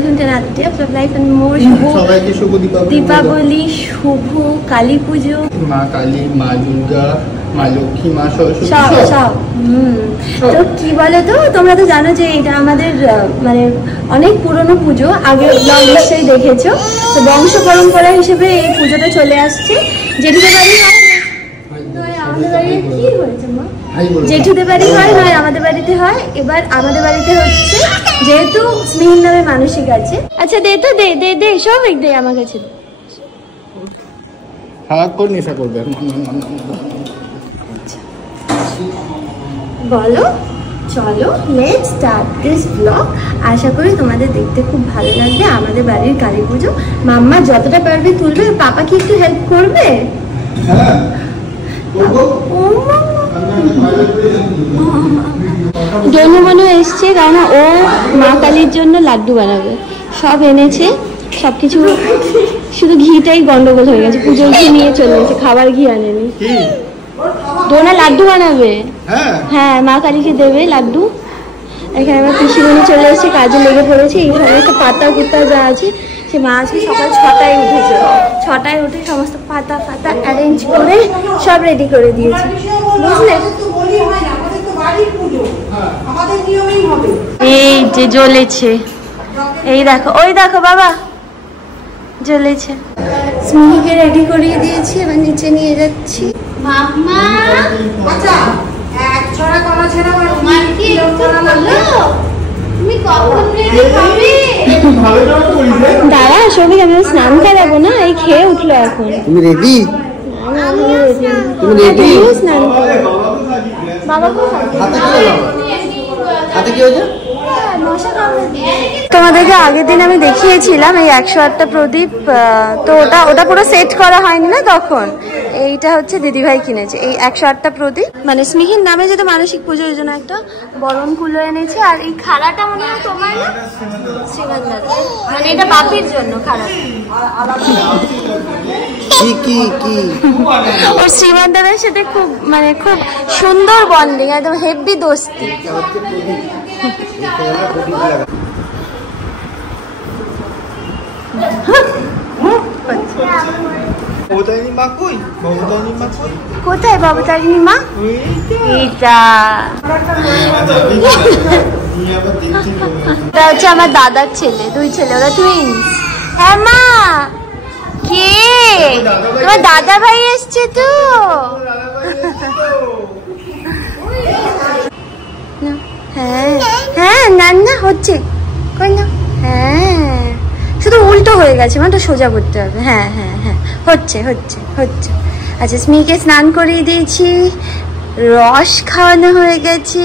welcome to another day of life and more. সবাইকে শুভ দীপাবলি, শুভ কালী পুজো, মা কালী, মা দুর্গা, মা লক্ষ্মী, মা সরস্বতী সব। তো কি বলো তো, তোমরা তো জানো যে এটা আমাদের মানে অনেক পুরনো পুজো, আগে ব্লগ নিশ্চয়ই দেখেছো। তো বংশ পরম্পরা হিসেবে এই পুজোটা চলে আসছে। জেঠুদের বাড়ি হয় আমাদের বাড়ি, কি হয়েছে মা? জেঠুদের বাড়ি হয় নয় আমাদের বাড়িতে হয়। এবার আমাদের বাড়িতে হচ্ছে, যেহেতু স্মিহির নামে মানসিক আছে। আচ্ছা দে তো, দে দে দে সব এক দে আমার কাছে। বলো, চলো লেটস স্টার্ট দিস ব্লগ। আশা করি তোমাদের দেখতে খুব ভালো লাগবে। আমাদের বাড়ির কালী পুজো, মাম্মা যতটা পারবে তুলবে, পাপা কি একটু হেল্প করবে? ডনু মনু এসছে, কারণ ও মা কালীর জন্য লাড্ডু বানাবে। সব এনেছে, সবকিছু, শুধু ঘিটাই গন্ডগোল হয়ে গেছে। পুজোর ঘি নিয়ে চলে গেছে, খাবার ঘি আনেনি। ডোনা লাড্ডু বানাবে, হ্যাঁ মা কালীকে দেবে লাড্ডু। এখানে আমার পিসিমণি চলে এসেছে, কাজে লেগে পড়েছে। এই সমস্ত পাতা কুতা যা আছে, সে মা আজকে সকাল 6টায় উঠেছে। 6টায় উঠে সমস্ত পাতা ফাতা অ্যারেঞ্জ করে সব রেডি করে দিয়েছে, বুঝলে? এই যে জ্বলেছে, এই দেখো, ওই দেখো বাবা জ্বলেছে। স্মিহিকে রেডি করিয়ে দিয়েছি, এবার নিচে নিয়ে যাচ্ছি। মাম্মা আচ্ছা এক ছড়া কলা ছেড়া তোমার কি একটু বলো, তুমি কখন রেডি হবে? দাঁড়া সৌভিক, আমি স্নান করাবো না, এই খেয়ে উঠলো এখন। তুমি রেডি? না আমি রেডি। তুমি রেডি? স্নান করো বাবা। হাতে কি হয়েছে? তোমাদেরকে আগের দিন আমি দেখিয়েছিলাম এই 108টা প্রদীপ। তো ওটা পুরো সেট করা হয়নি না তখন। এইটা হচ্ছে দিদিভাই কিনেছে, এই 108টা প্রদীপ, মানে স্মিহির নামে যেটা মানসিক পুজো, ওই জন্য একটা বরণ কুলো এনেছে। আর এই খাড়াটা মনে হয় তোমার না, শ্রীমান দাদা, মানে এটা বাপির জন্য খাড়া। ওর শ্রীমান দাদার সাথে খুব মানে খুব সুন্দর বন্ডিং, একদম হেভি দোস্তি। কোথায় ভবতারিণী মা? এটা হচ্ছে আমার দাদার ছেলে, 2 ছেলে, ওরা টুইন্স। হ্যাঁ মা, কে? তোমার দাদা ভাই এসছে তো। হ্যাঁ হ্যাঁ, না না হচ্ছে, কই না, হ্যাঁ শুধু উল্টো হয়ে গেছে, মানে সোজা করতে হবে। হ্যাঁ হ্যাঁ হ্যাঁ, হচ্ছে হচ্ছে হচ্ছে। আচ্ছা স্মিকে স্নান করিয়ে দিয়েছি, রস খাওয়ানো হয়ে গেছে,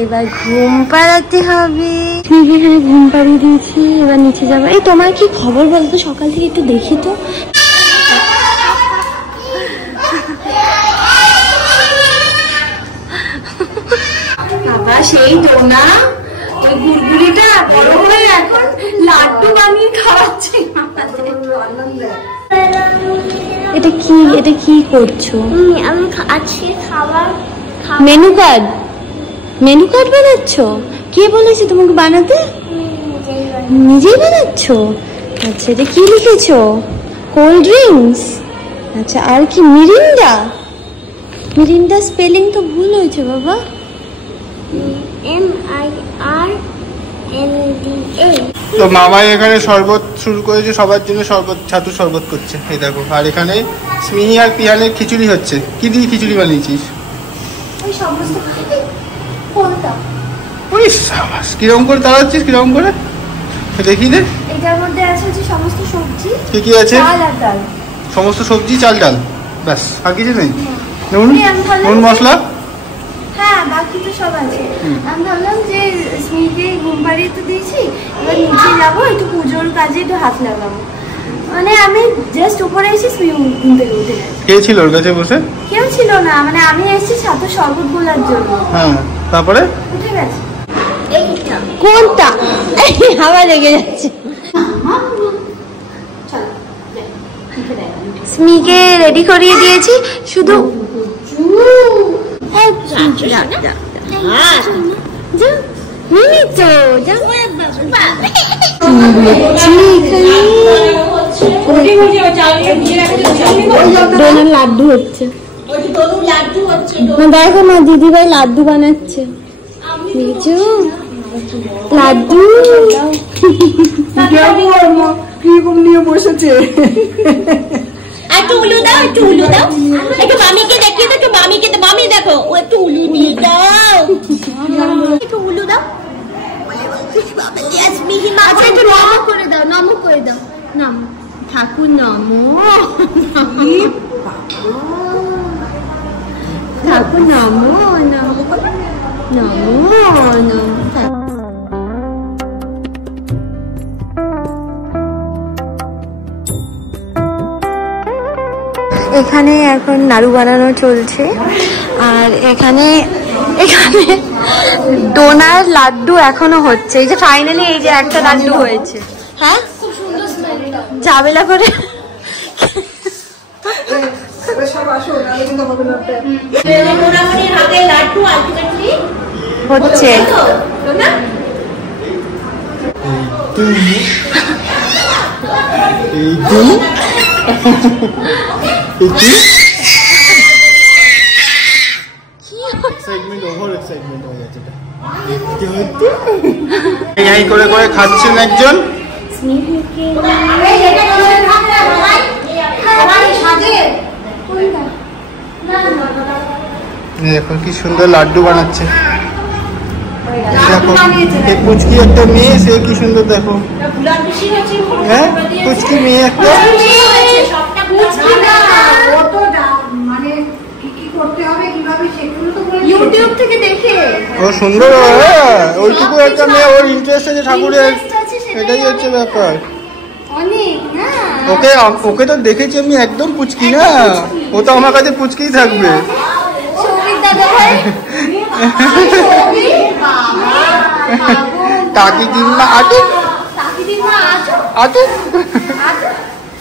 এবার ঘুম পাড়াতে হবে। স্মিকে এখানে ঘুম পাড়িয়ে দিয়েছি, এবার নিচে যাবো। এই তোমার কি খবর বলতো সকাল থেকে, একটু দেখি তো। বাবা সেই ডোনা, ওই গুড়গুড়িটা বড় হয়ে এখন লাড্ডু বানিয়ে খাওয়াচ্ছে। এটা কি, এটা কি করছো? আমি আজকে খাবার মেনু কার্ড, মেনু কার্ড বানাচ্ছ? কে বলেছে তোমাকে বানাতে? নিজেই বানাচ্ছ? আচ্ছা এটা কি লিখেছো? Cold drinks. আচ্ছা আর কি? মিরিন্ডা। মিরিন্ডা স্পেলিং তো ভুল হয়েছে বাবা। MIRNDA। তো মামাই এখানে শরবত শুরু করেছে, সবার জন্য শরবত, ছাতু শরবত করছে, এই দেখো। আর এখানে স্মিহি আর পিয়ানের খিচুড়ি হচ্ছে। কি দিয়ে খিচুড়ি বানিয়েছিস? কিরকম করে তাড়াচ্ছিস, কিরকম করে দেখি দে। এটার মধ্যে আছে সমস্ত সবজি। কি কি আছে? চাল আর ডাল। সমস্ত সবজি, চাল, ডাল, ব্যাস, আর কিছু নেই? নুন মশলা, হ্যাঁ বাকি তো সব আছে। আমি ভাবলাম যে স্মিকে ঘুম পাড়িয়ে তো দিয়েছি, এবার নিচে যাবো, একটু পুজোর কাজে একটু হাত লাগাবো। মানে আমি জাস্ট উপরে এসে স্মি ঘুম থেকে উঠে গেছে। কে ছিল ওর কাছে বসে? কেউ ছিল না, মানে আমি এসেছি ছাতু শরবত গোলার জন্য। হ্যাঁ তারপরে উঠে গেছে। এইটা কোনটা? আবার লেগে যাচ্ছে। স্মিকে রেডি করিয়ে দিয়েছি, শুধু ডোনার লাড্ডু হচ্ছে, দেখো না দিদিভাই লাড্ডু বানাচ্ছে, লাড্ডু কিরকম নিয়ে বসেছে। একটু উলু দাও, একটু উলু দাও, একটু মামিকে দেখিয়ে দাও, একটু মামিকে, মামি দেখো ও একটু উলু দিয়ে দাও, একটু উলু দাও। আচ্ছা একটু নমক করে দাও, নমক করে দাও, নম ঠাকুর নমো, ঠাকুর নমো নমো নমো নমো। এখানে এখন নাড়ু বানানো চলছে, আর এখানে ডোনার লাড্ডু এখনো হচ্ছে। এই যে ফাইনালি এই যে একটা লাড্ডু হয়েছে। হ্যাঁ ঝামেলা করে হচ্ছে। করে করে খাচ্ছেন একজন, এখন কি সুন্দর লাড্ডু বানাচ্ছে। দেখো এই পুচকি একটা মেয়ে, সে কি সুন্দর দেখো। হ্যাঁ পুচকি মেয়ে একটা, ও সুন্দর। ওইটুকু একটা মেয়ে, ওর ইন্টারেস্ট আছে ঠাকুরের, এটাই হচ্ছে ব্যাপার। ওকে ওকে তো দেখেছি আমি, একদম পুচকি না, ও তো আমার কাছে পুচকিই থাকবে। কাকি দিম্মা আটু আটু।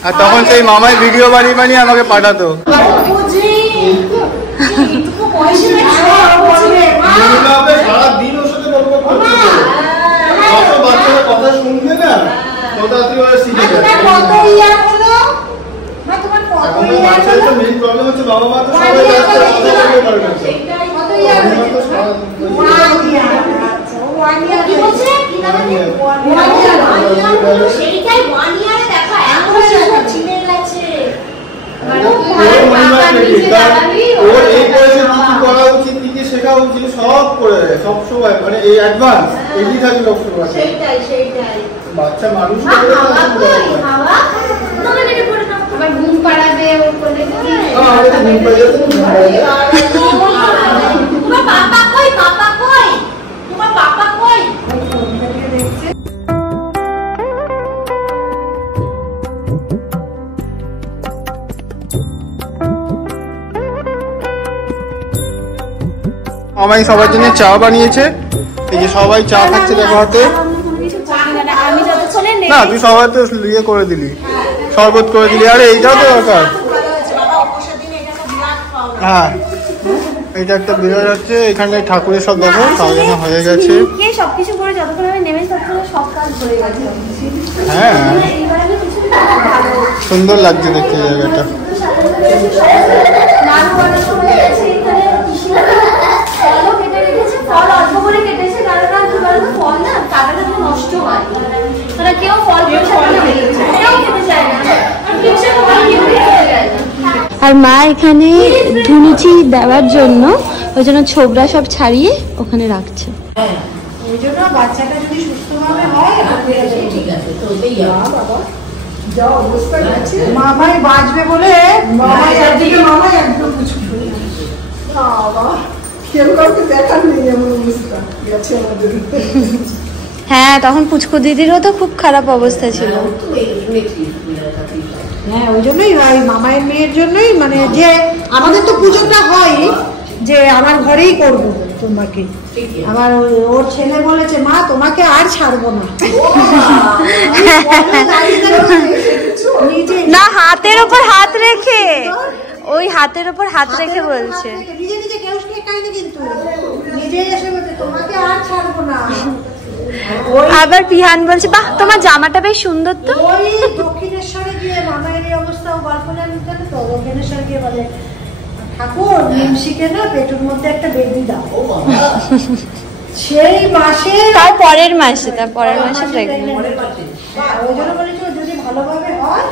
আর তখন সেই মামাই ভিডিও বানিয়ে বানিয়ে আমাকে পাঠাতো। সারাদিন ওর সাথে গল্প করতে, বাচ্চারা কথা শুনবে না, কথা শিখে যাবে। বাচ্চাদের তো মেইন প্রবলেম হচ্ছে বাবা মা তো সবাই ওর এই বয়সে কি কি করা উচিত, কি কি শেখা উচিত সব করে দেয় সব সময়, মানে এই অ্যাডভান্স এগিয়ে থাকে সবসময়। বাচ্চা মানুষ ঘুম পাড়াবে, মামাই সবার জন্য চা বানিয়েছে। এই যে সবাই চা খাচ্ছে দেখো হাতে। না তুই সবাই তো ইয়ে করে দিলি, শরবত করে দিলি। আরে এইটাও তো দরকার। হ্যাঁ এটা একটা বিরাট হচ্ছে এখানে ঠাকুরের সব দেখো সাজানো হয়ে গেছে। সবকিছু করে যতক্ষণ আমি নেমে সব কাজ হয়ে গেছে। হ্যাঁ সুন্দর লাগছে দেখতে জায়গাটা। আর মা এখানে ধুনুচি দেওয়ার জন্য ওই জন্য ছোবরা সব ছাড়িয়ে ওখানে রাখছে। এই জন্য বাচ্চাটা যদি সুস্থভাবে হয় ঠিক আছে, তো যা অবস্থা আছে মামাই বাঁচবে বলে মামাই একদিকে মামাই একদম কিছু বাবা কেউ কাউকে দেখার নেই এমন অবস্থা গেছে আমাদের। হ্যাঁ তখন পুচকু দিদিরও তো খুব খারাপ অবস্থা ছিল। হ্যাঁ ওই জন্যই মামাইয়ের মেয়ের জন্যই, মানে যে আমাদের তো পুজোটা হয় যে আমার ঘরেই করবো তোমাকে, আবার ওর ছেলে বলেছে মা তোমাকে আর ছাড়বো না। না হাতের উপর হাত রেখে, ওই হাতের উপর হাত রেখে বলছে। নিজে নিজে কেউ শেখায়নি, কিন্তু নিজে এসে বলছে তোমাকে আর ছাড়বো না। আবার পিহান বলছে বাহ তোমার জামাটা বেশ সুন্দর তো। ওই দক্ষিণেশ্বরে গিয়ে মামায়ের এই অবস্থা গল্প জানি তো, দক্ষিণেশ্বরে গিয়ে বলে ঠাকুর নিমশিকে না পেটের মধ্যে একটা বেদি দাও। সেই মাসে তার পরের মাসে প্রেগন্যান্ট। ওই জন্য বলেছি যদি ভালোভাবে হয়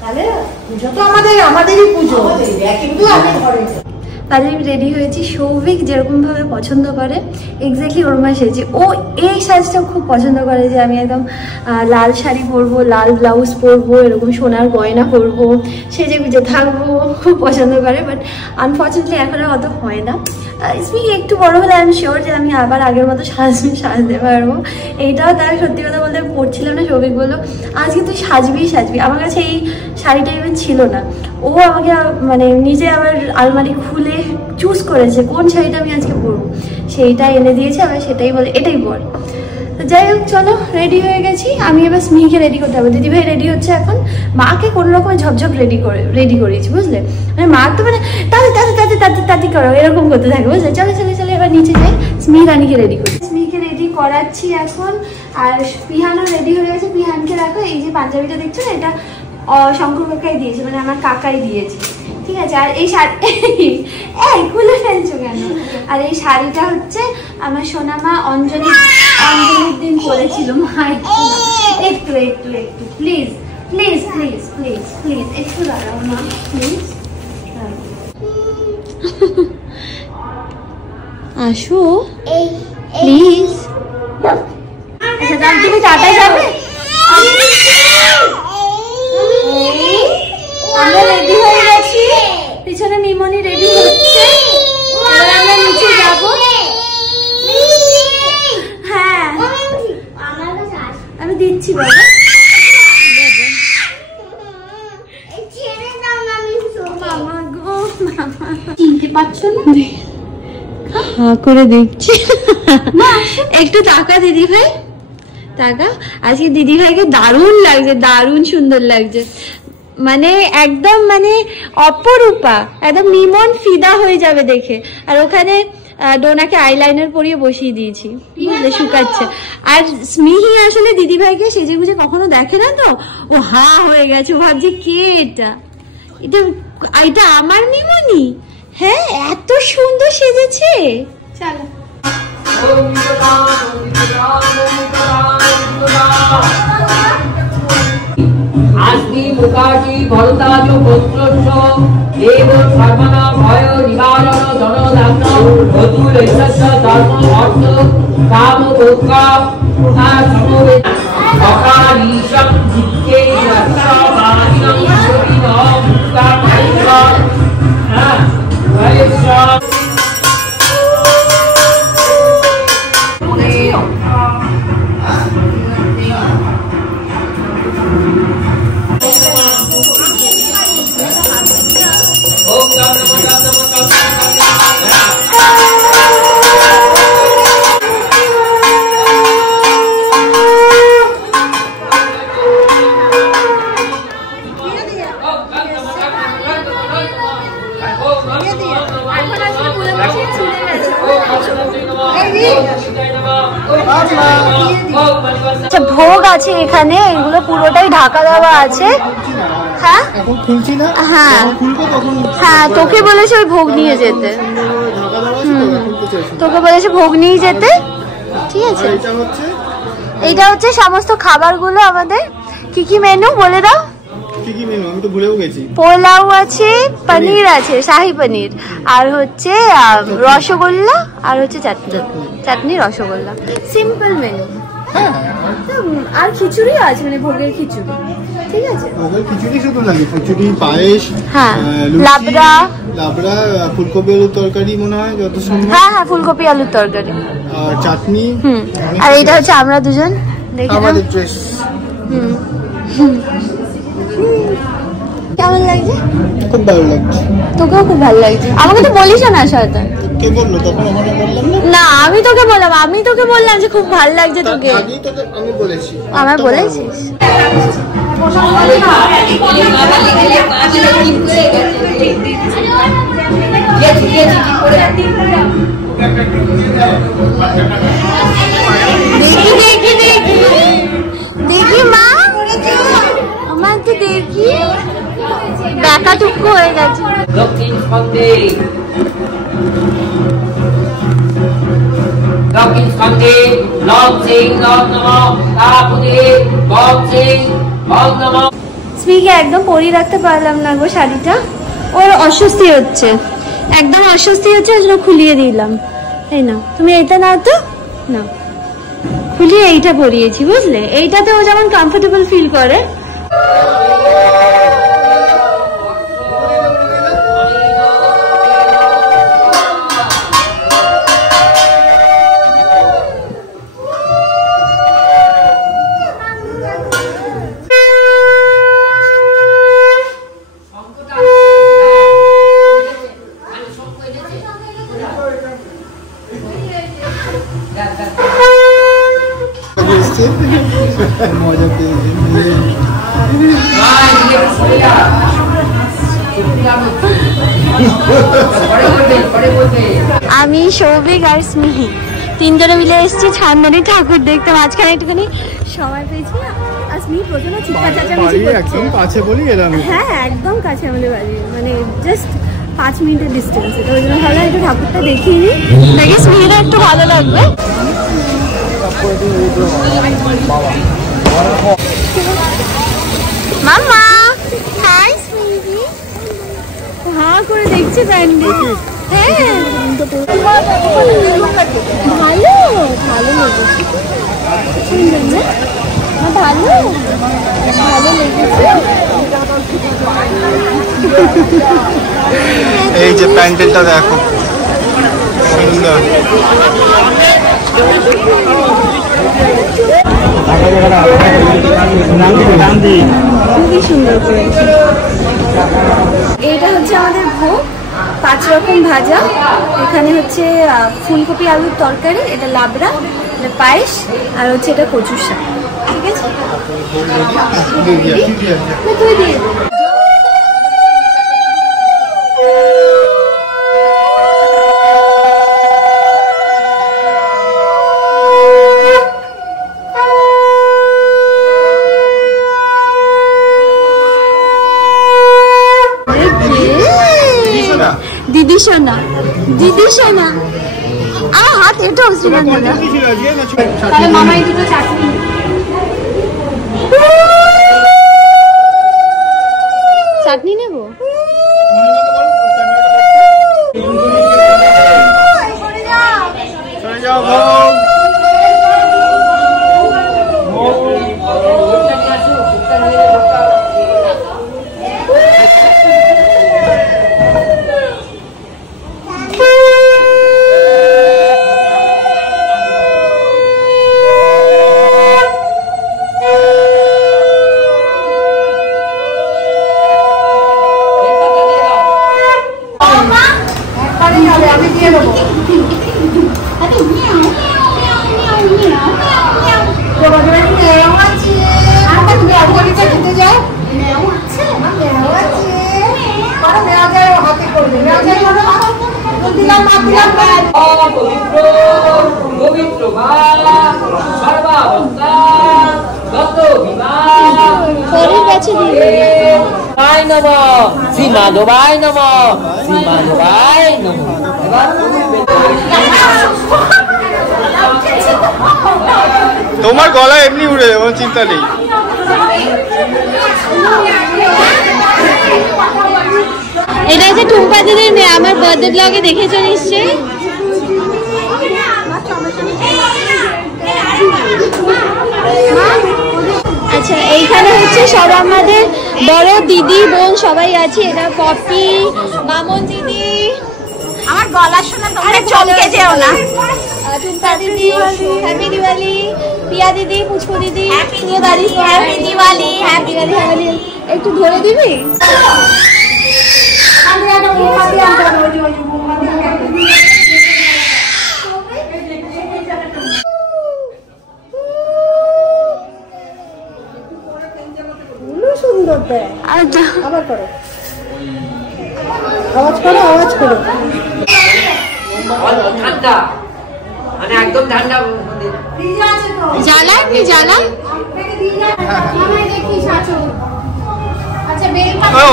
তাহলে পুজো তো আমাদেরই পুজো, কিন্তু আমি ঘরে তাহলে আমি রেডি হয়েছি। সৌভিক যেরকম ভাবে পছন্দ করে এক্স্যাক্টলি ওরকম সেজেছি। ও এই সাজটা খুব পছন্দ করে যে আমি একদম লাল শাড়ি পরবো, লাল ব্লাউজ পরবো, এরকম সোনার গয়না পরবো, সেজে গুজে থাকবো, খুব পছন্দ করে। বাট আনফর্চুনেটলি এখন আর অত হয় না। স্মিকে একটু বড় হলে আমি শিওর যে আমি আবার আগের মতো সাজতে পারবো। এইটাও তার সত্যি কথা বলতে পড়ছিলাম না, সৌভিক বললো আজকে তুই সাজবি। আমার কাছে এই শাড়িটা ইভেন ছিল না, ও আমাকে মানে নিজে আবার আলমারি খুলে চুজ করেছে কোন শাড়িটা আমি আজকে পরবো, সেইটা এনে দিয়েছে। আবার সেটাই বলে এটাই পর। তো যাই হোক চলো রেডি হয়ে গেছি। আমি এবার স্মিকে রেডি করতে হবে। দিদিভাই রেডি হচ্ছে এখন। মাকে কোনো রকমের ঝপঝপ রেডি করেছি বুঝলে। মানে মা তো মানে তাতে করো এরকম করতে থাকে বুঝলে। চলো এবার নিচে যাই, স্মি রানীকে রেডি করি। স্মিকে রেডি করাচ্ছি এখন। আর পিহানও রেডি হয়ে গেছে। পিহানকে রাখো। এই যে পাঞ্জাবিটা দেখছো না, এটা শঙ্কর কাকাই দিয়েছে, মানে আমার কাকাই দিয়েছে, ঠিক আছে। আর এই শাড়ি খুলে ফেলছো কেন? আর এই শাড়িটা হচ্ছে আমার সোনামা অঞ্জলির দিন পরেছিল। মা একটু প্লিজ একটু দাঁড়াও মা, প্লিজ আসো প্লিজ। আচ্ছা তুমি টাটায় যাবে? আমরা রেডি হয়ে গেছি, পিছনে মিমনি রেডি হচ্ছে। এবার আমরা নিচে যাব। হ্যাঁ আমি দিচ্ছি বাবা। চিনতে পারছো না? হ্যাঁ করে দেখছি। একটু টাকা দিদি ভাই, টাকা। আজকে দিদি ভাইকে দারুণ লাগছে, দারুণ সুন্দর লাগছে, মানে একদম মানে অপরূপা, একদম মিমন ফিদা হয়ে যাবে দেখে। আর ওখানে ডোনাকে আইলাইনার পরিয়ে বসিয়ে দিয়েছি, বুঝলে, শুকাচ্ছে। আর স্মিহি আসলে দিদি ভাইকে সেজে গুজে কখনো দেখে না, তো ও হা হয়ে গেছে। ও ভাবছে কে এটা আমার মিমনি। হ্যাঁ এত সুন্দর সেজেছে। চলো আস্তি মুখার্জি ভরতাজ গোত্রস্য দেব সর্বনা ভয় নিবারণ জনদান বধুর যশ ধর্ম অর্থ কাম ভোগা সমবেত অকালীশম জিতে রক্ষাবাণিনম শরীরম মুক্তামৈত্রম ভয়স্য ভোগ আছে এখানে, এগুলো পুরোটাই ঢাকা দেওয়া আছে। হ্যাঁ হ্যাঁ তোকে বলেছে ওই ভোগ নিয়ে যেতে। তোকে বলেছে ভোগ নিয়ে যেতে, ঠিক আছে। এইটা হচ্ছে সমস্ত খাবারগুলো আমাদের। কি কি মেনু বলে দাও? পোলাও আছে, পনির আছে, শাহি পনির, আর হচ্ছে রসগোল্লা, আর হচ্ছে চাটনি রসগোল্লা। Simple menu. আর খিচুড়ি আছে, মানে ভোগের খিচুড়ি, ঠিক আছে। ভোগের খিচুড়ি শুধু লাগে, খিচুড়ি, পায়েস, হ্যাঁ, লাবড়া, ফুলকপি আলুর তরকারি মনে হয় যত সম্ভব। হ্যাঁ ফুলকপি আলুর তরকারি আর চাটনি। আর এইটা হচ্ছে আমরা দুজন দেখে আমাদের ড্রেস। কেমন লাগছে? খুব ভালো লাগছে। তোকেও খুব ভালো লাগছে। আমাকে তো বলিস না সাথে। কে বললো তখন? আমরা বললাম না, আমি তোকে বললাম যে খুব ভালো লাগছে তোকে। আমি বলেছি। আমার বলেছিস? দেখি দেখি দেখি দেখি মা, আমার তো দেখি দেখা টুকু হয়ে গেছে। দক্ষিণ স্কন্ধে দক্ষিণ স্কন্ধে লব সিং লব নমঃ, তারাপতি বব সিং বব নমঃ। স্মিকে একদম পরিয়ে রাখতে পারলাম না গো শাড়িটা, ওর অস্বস্তি হচ্ছে, একদম অস্বস্তি হচ্ছে, ওই জন্য খুলিয়ে দিলাম। এই না, তুমি এইটা নাও তো, না খুলিয়ে এইটা পরিয়েছি, বুঝলে? এইটাতে ও যেমন কমফোর্টেবল ফিল করে। মজা পেয়েছি। আমি সৌভিক আর স্মিহি তিনজনে মিলে এসেছি ছানমণি ঠাকুর দেখতে। মাঝখানে একটুখানি সময় পেয়েছি না, আর স্মিহি প্রথমে চিৎকার চেঁচামেচি করছে। একদম কাছে বলি এলাম। হ্যাঁ একদম কাছে আমাদের বাড়ি, মানে জাস্ট 5 মিনিটের ডিস্টেন্স। এটা ওই জন্য ভাবলাম একটু ঠাকুরটা দেখিয়ে নিই, দেখি স্মিহিটা একটু ভালো লাগবে। মামা হাই স্মিহি, হ্যাঁ করে দেখছে প্যান্ডেল। হ্যাঁ ভালো ভালো লেগেছে, সুন্দর না? ভালো ভালো লেগেছে। এই যে প্যান্ডেলটা দেখো, সুন্দর। খুবই সুন্দর করেছে। এইটা হচ্ছে আমাদের ভোগ, 5 রকম ভাজা। এখানে হচ্ছে ফুলকপি আলুর তরকারি, এটা লাবড়া, এটা পায়েস, আর হচ্ছে এটা কচুর শাক। ঠিক আছে, তুই দিয়ে দিদি সোনা, দিদি সোনা। আমার হাত এটা তাহলে মামাই দুটো চাটনি, চাটনি নেবো। তোমার গলা এমনি উড়ে যাবে, চিন্তা নেই। এটা হচ্ছে টুম্পা দিদির মেয়ে, আমার বার্থডে ব্লগে দেখেছো নিশ্চয়ই। আচ্ছা এইখানে হচ্ছে সব আমাদের বড় দিদি বোন সবাই আছে। এটা পপি, মামন দিদি, আমার গলা শোনা তোমরা চমকে যেও না। টুম্পা দিদি, হ্যাপি দিওয়ালি, পিয়া দিদি, পুচকু দিদি, হ্যাপি দিওয়ালি, হ্যাপি দিওয়ালি। একটু ধরে দিবি? সুন্দর দেয়। আবার করো, আওয়াজ করো, আওয়াজ করো। ঠান্ডা মানে একদম ঠান্ডা জ্বালা কি জ্বালা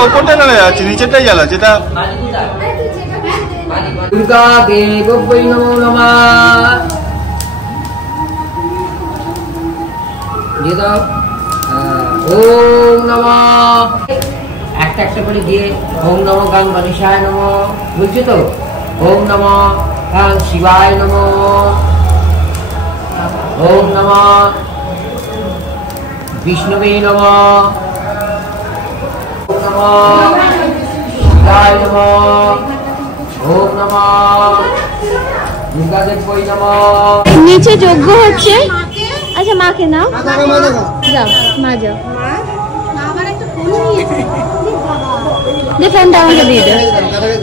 ওপরটা জ্বালা যাচ্ছে, নিচেরটাই জ্বালা, যেটা দুর্গা দেবী নমো নমঃ। দিয়ে দাও ওম নমঃ, একটা একটা করে দিয়ে ওম নমঃ গাং গণেশায় নমঃ বলছি তো, ওম নমঃ গাং শিবায় নমঃ, ওম নমঃ বিষ্ণুবে নমঃ, ওম নমঃ শিবায় নমঃ, ওম নমঃ দুর্গাদেবী নমঃ। নিচে যজ্ঞ হচ্ছে। আচ্ছা মাকে নাও, যাও মা যাও, ফোনটা আমাকে দিয়ে দেবে।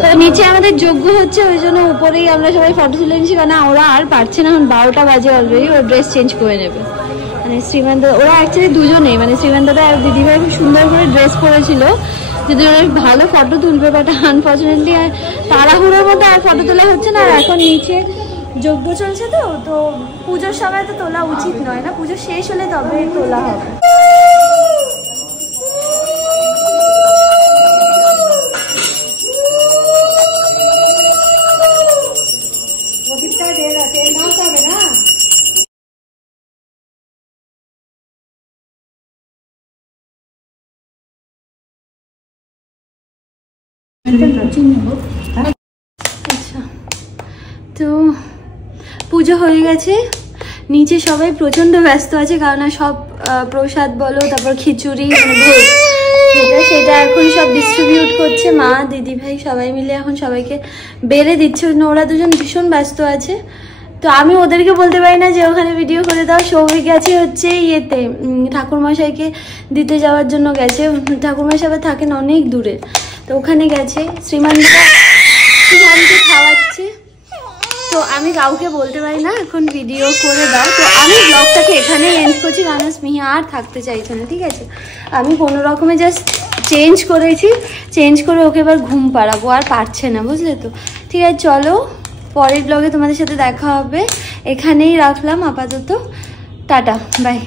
তো নিচে আমাদের যজ্ঞ হচ্ছে, ওই জন্য উপরেই আমরা সবাই ফটো তুলে নিচ্ছি, কারণ ওরা আর পারছে না, এখন 12টা বাজে অলরেডি, ওর ড্রেস চেঞ্জ করে নেবে। মানে শ্রীমান দাদা, ওরা অ্যাকচুয়ালি দুজনেই, মানে শ্রীমান দাদা আর দিদিভাই খুব সুন্দর করে ড্রেস পরেছিল, যদি ওরা ভালো ফটো তুলবে, বাট আনফর্চুনেটলি আর তাড়াহুড়োর মধ্যে আর ফটো তোলা হচ্ছে না। আর এখন নিচে যজ্ঞ চলছে, তো তো পুজোর সময় তো তোলা উচিত নয় না, পুজো শেষ হলে তবে তোলা হবে। আচ্ছা, তো পুজো হয়ে গেছে, নিচে সবাই প্রচন্ড ব্যস্ত আছে, কারণ সব প্রসাদ বলো, তারপর খিচুড়ি মানে ভোগ, সেটা এখন সব ডিস্ট্রিবিউট করছে মা দিদি ভাই সবাই মিলে, এখন সবাইকে বেড়ে দিচ্ছে। ওরা দুজন ভীষণ ব্যস্ত আছে, তো আমি ওদেরকে বলতে পারি না যে ওখানে ভিডিও করে দাও। সৌভিক গেছে হচ্ছে ইয়েতে ঠাকুরমশাইকে দিতে যাওয়ার জন্য গেছে, ঠাকুরমশাই আবার থাকেন অনেক দূরে, তো ওখানে গেছে। শ্রীমানকে খাওয়াচ্ছে, তো আমি কাউকে বলতে পারি না এখন ভিডিও করে দাও। তো আমি ব্লগটাকে এখানেই এন্ড করছি, কারণ স্মিহা আর থাকতে চাইছে না, ঠিক আছে? আমি কোনো রকমে জাস্ট চেঞ্জ করেছি, চেঞ্জ করে ওকে এবার ঘুম পাড়াবো, আর পারছে না, বুঝলে তো? ঠিক আছে, চলো পরের ব্লগে তোমাদের সাথে দেখা হবে। এখানেই রাখলাম আপাতত, টাটা বাই।